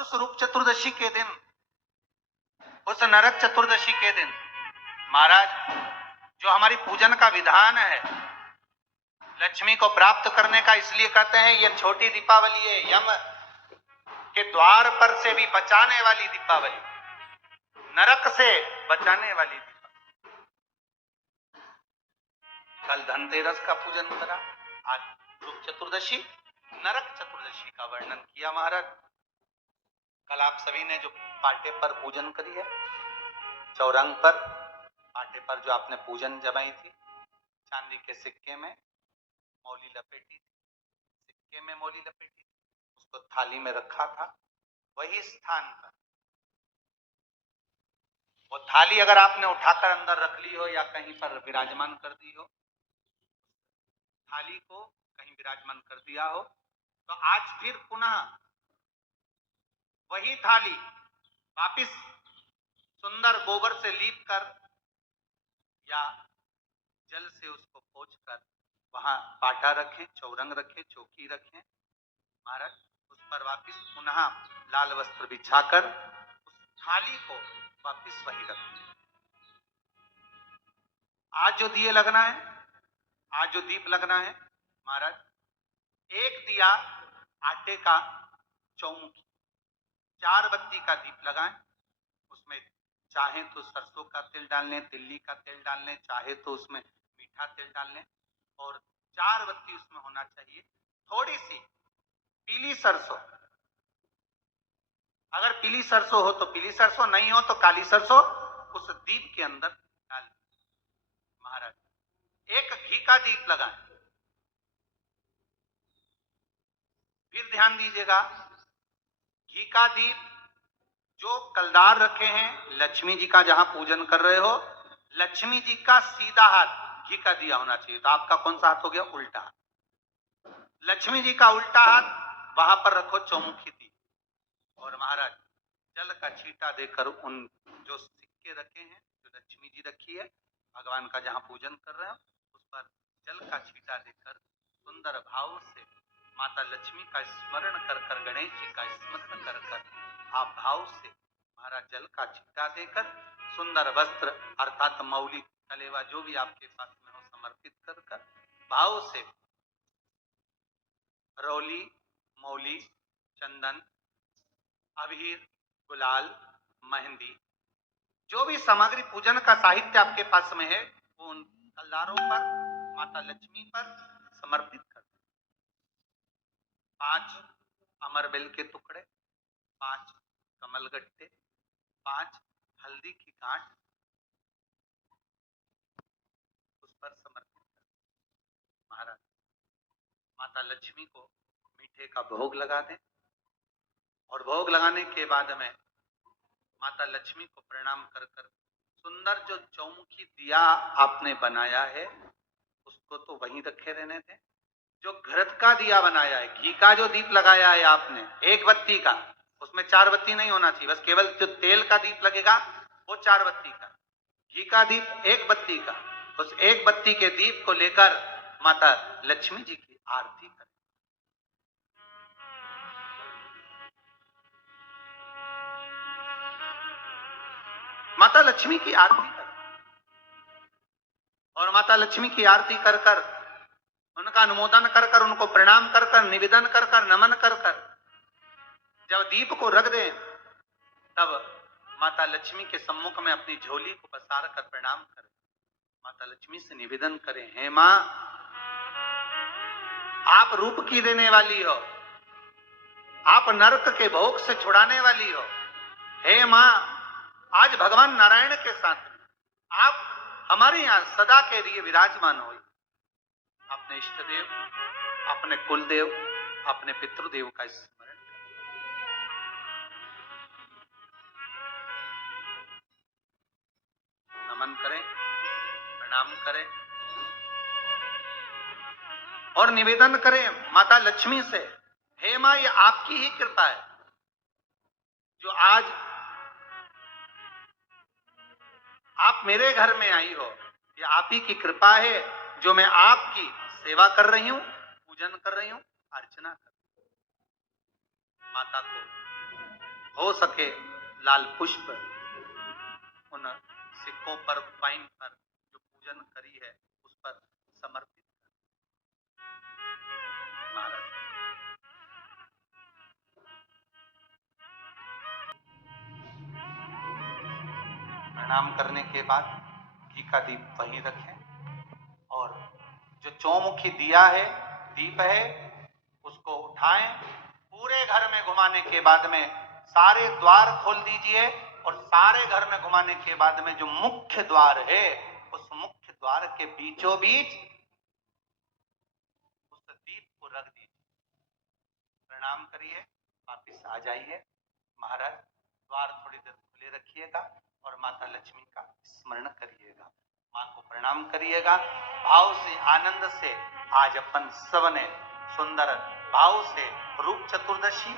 और उस रूप चतुर्दशी के दिन, उस नरक चतुर्दशी के दिन महाराज जो हमारी पूजन का विधान है, लक्ष्मी को प्राप्त करने का, इसलिए कहते हैं यह छोटी दीपावली है, यम के द्वार पर से भी बचाने वाली दीपावली, नरक से बचाने वाली दीपावली। कल धनतेरस का पूजन करा, आज रूप चतुर्दशी, नरक चतुर्दशी का वर्णन किया महाराज। कल आप सभी ने जो पाटे पर पूजन करी है, चौरंग पर पाटे पर जो आपने पूजन जमाई थी, चांदी के सिक्के में मौली लपेटी थी, सिक्के में मौली लपेटी थी, उसको थाली में रखा था, वही स्थान पर वो थाली अगर आपने उठाकर अंदर रख ली हो या कहीं पर विराजमान कर दी हो, थाली को कहीं विराजमान कर दिया हो, तो आज फिर पुनः वही थाली वापिस सुंदर गोबर से लीप कर या जल से उसको पोंछ कर वहां पाटा रखें, चौरंग रखें, चौकी रखें महाराज, उस पर वापिस पुनः लाल वस्त्र बिछाकर उस थाली को वापिस वही रखें। आज जो दिए लगना है, आज जो दीप लगना है महाराज, एक दिया आटे का चौमुखी, 4 बत्ती का दीप लगाएं, उसमें चाहे तो सरसों का तेल डाल लें, तिल्ली का तेल डाल लें, चाहे तो उसमें मीठा तेल डाल लें, और 4 बत्ती उसमें होना चाहिए। थोड़ी सी पीली सरसों, अगर पीली सरसों हो तो पीली सरसों, नहीं हो तो काली सरसों उस दीप के अंदर डाल महाराज। एक घी का दीप लगाएं। फिर ध्यान दीजिएगा, घी का दीप जो कलदार रखे हैं, लक्ष्मी जी का जहां पूजन कर रहे हो, लक्ष्मी जी का सीधा हाथ घी का दिया होना चाहिए। तो आपका कौन सा हाथ हो गया? उल्टा हाथ। लक्ष्मी जी का उल्टा हाथ वहां पर रखो चौमुखी दीप, और महाराज जल का छींटा देकर उन जो सिक्के रखे हैं, जो लक्ष्मी जी रखी है, भगवान का जहां पूजन कर रहे हो, उस पर जल का छींटा देकर सुंदर भाव से माता लक्ष्मी का स्मरण कर कर, गणेश जी का स्मरण कर कर, आप भाव से महाराज जल का छींटा देकर सुंदर वस्त्र अर्थात मौली, कलेवा जो भी आपके पास में हो समर्पित कर कर भाव से रौली, मौली, चंदन, अबीर, गुलाल, मेहंदी, जो भी सामग्री पूजन का साहित्य आपके पास में है, वो उन कलदारों पर, माता लक्ष्मी पर समर्पित कर। 5 अमरबेल के टुकड़े, 5 कमलगट्टे, 5 हल्दी की गांठ उस पर समर्पित कर। महाराज माता लक्ष्मी को मीठे का भोग लगा दें, और भोग लगाने के बाद में माता लक्ष्मी को प्रणाम कर कर सुंदर जो चौमुखी दिया आपने बनाया है उसको तो वहीं रखे रहने दें। जो घृत का दिया बनाया है, घी का जो दीप लगाया है आपने 1 बत्ती का, उसमें 4 बत्ती नहीं होना चाहिए, बस केवल जो तेल का दीप लगेगा वो 4 बत्ती का, घी का दीप 1 बत्ती का, उस 1 बत्ती के दीप को लेकर माता लक्ष्मी जी की आरती करें। माता लक्ष्मी की आरती कर, और माता लक्ष्मी की आरती कर कर उनका अनुमोदन कर कर, उनको प्रणाम कर कर, निवेदन कर कर, नमन कर कर जब दीप को रख दें, तब माता लक्ष्मी के सम्मुख में अपनी झोली को पसार कर प्रणाम करें। माता लक्ष्मी से निवेदन करें, हे मां, आप रूप की देने वाली हो, आप नरक के भोग से छुड़ाने वाली हो। हे मां, आज भगवान नारायण के साथ आप हमारे यहां सदा के लिए विराजमान हो। अपने इष्ट देव, अपने कुल देव, अपने पितृदेव का स्मरण नमन करें, प्रणाम करें, और निवेदन करें माता लक्ष्मी से, हे मां, ये आपकी ही कृपा है जो आज आप मेरे घर में आई हो। ये आप ही की कृपा है जो मैं आपकी सेवा कर रही हूं, पूजन कर रही हूं, अर्चना कर रही हूं। माता को हो सके लाल पुष्प उन सिक्कों पर, पाइन पर जो पूजन करी है उस पर समर्पित महाराज। प्रणाम करने के बाद घी का दीप वहीं रखें और जो चौमुखी दिया है, दीप है, उसको उठाएं, पूरे घर में घुमाने के बाद में सारे द्वार खोल दीजिए और सारे घर में घुमाने के बाद में जो मुख्य द्वार है उस मुख्य द्वार के बीचों बीच उस दीप को रख दीजिए। प्रणाम करिए, वापिस आ जाइए। महाराज द्वार थोड़ी देर खुले रखिएगा और माता लक्ष्मी का स्मरण करिएगा, माँ को प्रणाम करिएगा। भाव से, आनंद से आज अपन सबने सुंदर भाव से रूप चतुर्दशी